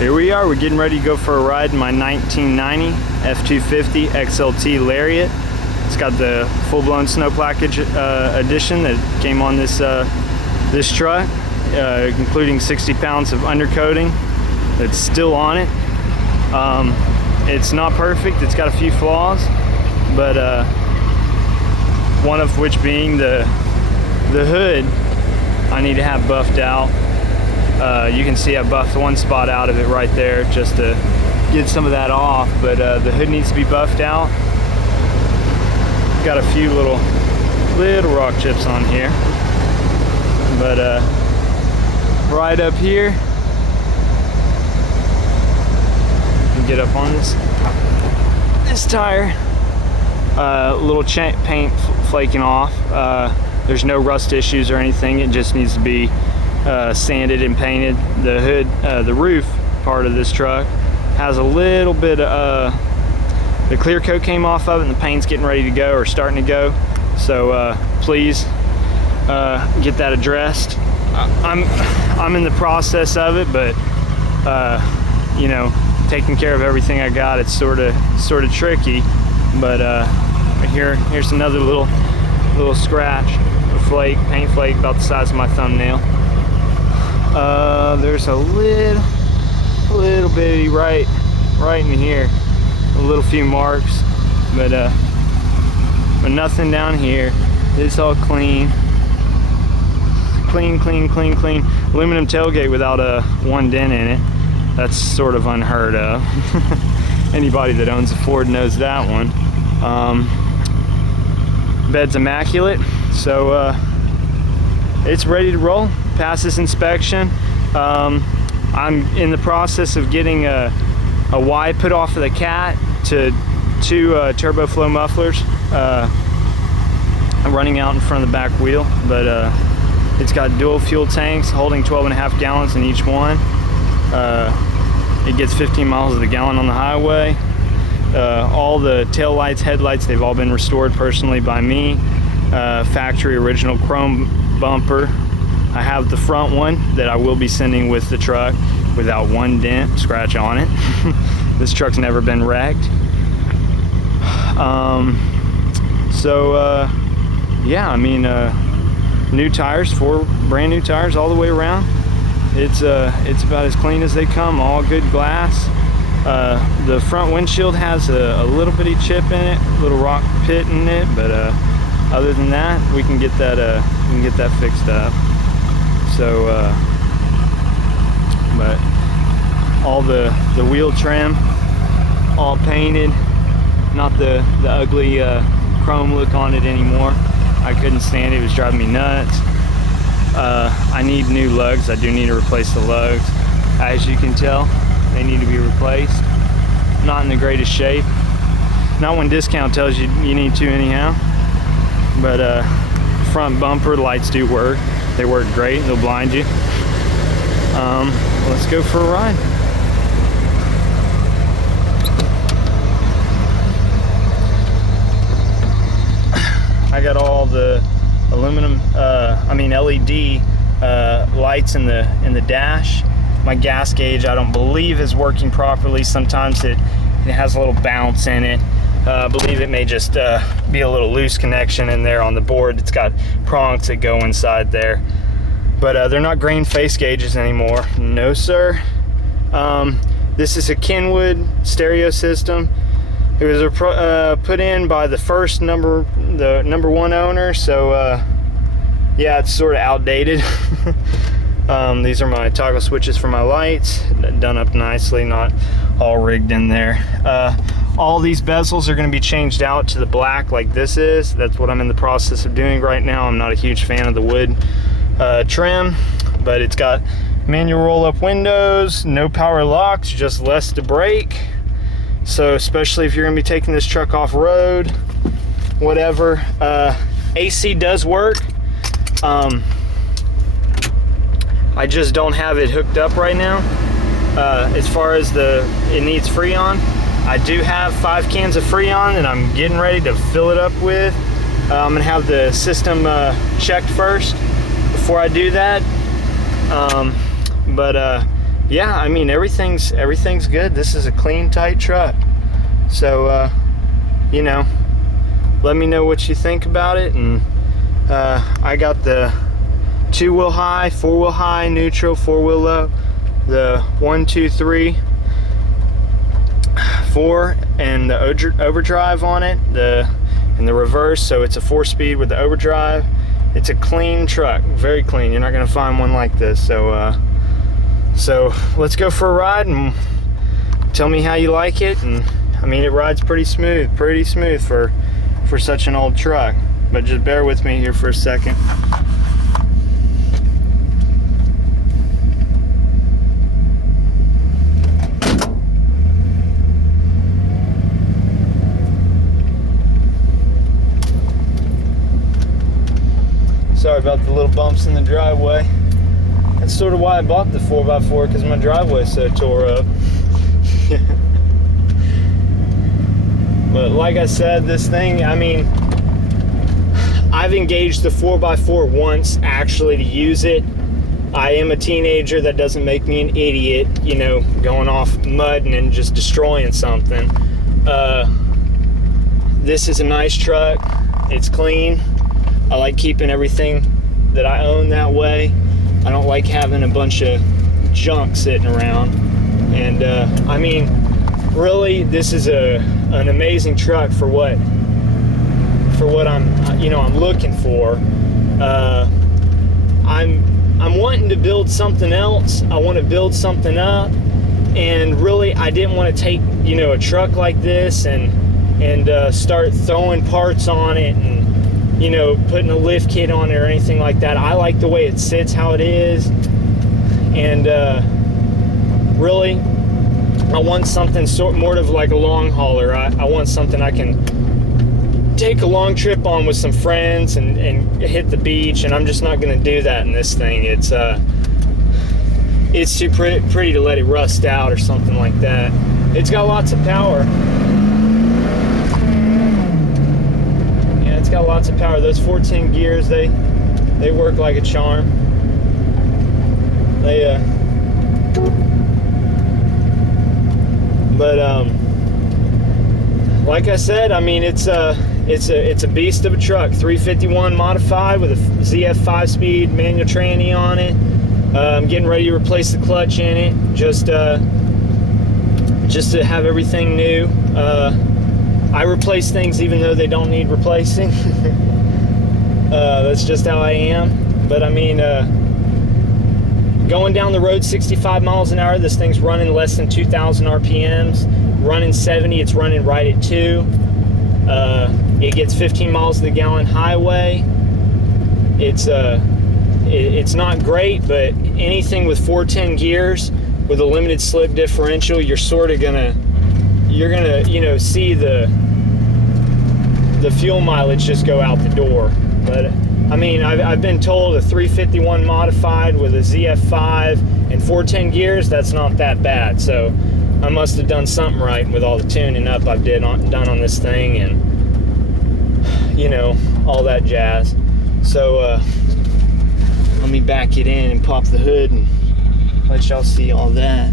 Here we are, we're getting ready to go for a ride in my 1990 F250 XLT Lariat. It's got the full-blown snow package edition that came on this this truck, including 60 pounds of undercoating that's still on it. It's not perfect, it's got a few flaws, but one of which being the hood I need to have buffed out. You can see I buffed one spot out of it right there just to get some of that off, but the hood needs to be buffed out. Got a few little rock chips on here, but right up here, get up on this tire, little paint flaking off. There's no rust issues or anything, it just needs to be sanded and painted. The hood, the roof part of this truck has a little bit of the clear coat came off of it, and the paint's getting ready to go or starting to go. So please get that addressed. I'm in the process of it, but you know, taking care of everything I got, it's sort of tricky. But here's another little scratch, a paint flake about the size of my thumbnail. There's a little bitty right in here, a little few marks, but nothing down here. It's all clean. Aluminum tailgate without one dent in it. That's sort of unheard of. Anybody that owns a Ford knows that one. Bed's immaculate, so it's ready to roll. Pass this inspection. I'm in the process of getting a Y put off of the cat to two turbo flow mufflers. I'm running out in front of the back wheel, but it's got dual fuel tanks holding 12.5 gallons in each one. It gets 15 miles of the gallon on the highway. All the tail lights, headlights, they've all been restored personally by me. Factory original chrome bumper. I have the front one that I will be sending with the truck without one dent, scratch on it. This truck's never been wrecked. Yeah, I mean, new tires, 4 brand new tires all the way around. It's about as clean as they come, all good glass. The front windshield has a little bitty chip in it, a little rock pit in it, but other than that, we can get that fixed up. So, but all the wheel trim, all painted, not the ugly chrome look on it anymore. I couldn't stand it, it was driving me nuts. I need new lugs. I do need to replace the lugs. As you can tell, they need to be replaced. Not in the greatest shape. Not when discount tells you you need to anyhow. But front bumper lights do work. They work great. They'll blind you. Let's go for a ride. I got all the aluminum, LED lights in the dash. My gas gauge, I don't believe, is working properly. Sometimes it has a little bounce in it. I believe it may just be a little loose connection in there on the board. It's got prongs that go inside there, but they're not grain face gauges anymore. No sir. This is a Kenwood stereo system. It was put in by the number 1 owner, so yeah, it's sort of outdated. These are my toggle switches for my lights, done up nicely, not all rigged in there. All these bezels are going to be changed out to the black like this is. That's what I'm in the process of doing right now. I'm not a huge fan of the wood trim, but it's got manual roll-up windows, no power locks, just less to brake. So especially if you're going to be taking this truck off-road, whatever. AC does work. I just don't have it hooked up right now. As far as it needs Freon, I do have 5 cans of Freon and I'm getting ready to fill it up with. I'm gonna have the system checked first before I do that. yeah, I mean, everything's good. This is a clean, tight truck. So, you know, let me know what you think about it. And I got the 2-wheel high, 4-wheel high, neutral, 4-wheel low, the 1, 2, 3, 4, and the overdrive on it, and the reverse. So it's a 4-speed with the overdrive. It's a clean truck, very clean. You're not gonna find one like this. So so let's go for a ride and tell me how you like it. And I mean, it rides pretty smooth for such an old truck. But just bear with me here for a second. Sorry about the little bumps in the driveway. That's sort of why I bought the 4x4, because my driveway is so tore up. But like I said, this thing, I mean, I've engaged the 4x4 once actually to use it. I am a teenager. That doesn't make me an idiot, you know, going off mudding and just destroying something. This is a nice truck. It's clean. I like keeping everything that I own that way. I don't like having a bunch of junk sitting around. And I mean, really, this is an amazing truck for what I'm looking for. I'm wanting to build something else. I want to build something up, and really, I didn't want to take, you know, a truck like this and start throwing parts on it and, you know, putting a lift kit on it or anything like that. I like the way it sits, how it is. And really, I want something more of like a long hauler. I want something I can take a long trip on with some friends and hit the beach, and I'm just not going to do that in this thing. It's too pretty to let it rust out or something like that. It's got lots of power. It's got lots of power. Those 410 gears, they work like a charm. Like I said, I mean, it's a beast of a truck. 351 modified with a ZF 5-speed manual tranny on it. I'm getting ready to replace the clutch in it, just to have everything new. I replace things even though they don't need replacing. That's just how I am. But I mean, going down the road 65 miles an hour, this thing's running less than 2,000 RPMs. Running 70, it's running right at 2. It gets 15 miles to the gallon highway. It's not great, but anything with 410 gears with a limited slip differential, you're gonna you know, see the fuel mileage just go out the door. But I mean, I've been told a 351 modified with a ZF5 and 410 gears, that's not that bad. So I must have done something right with all the tuning up I've done on this thing, and you know, all that jazz. So let me back it in and pop the hood and let y'all see all that.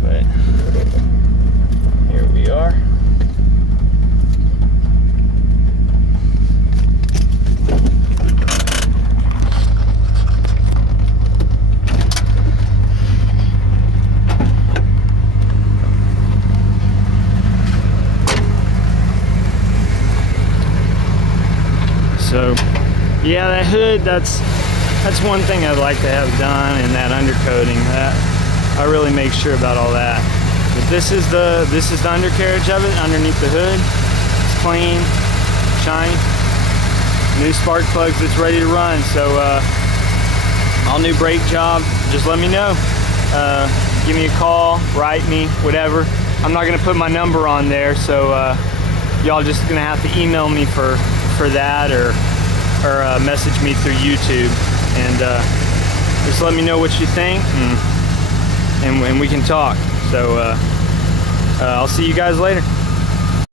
But here we are. So yeah, that hood, that's one thing I'd like to have done, and that undercoating, that I really make sure about all that. But this is the undercarriage of it underneath the hood. It's clean, shiny, new spark plugs, it's ready to run. So all new brake job, just let me know. Give me a call, write me, whatever. I'm not gonna put my number on there, so y'all just gonna have to email me for that, or message me through YouTube, and just let me know what you think, and we can talk. So I'll see you guys later.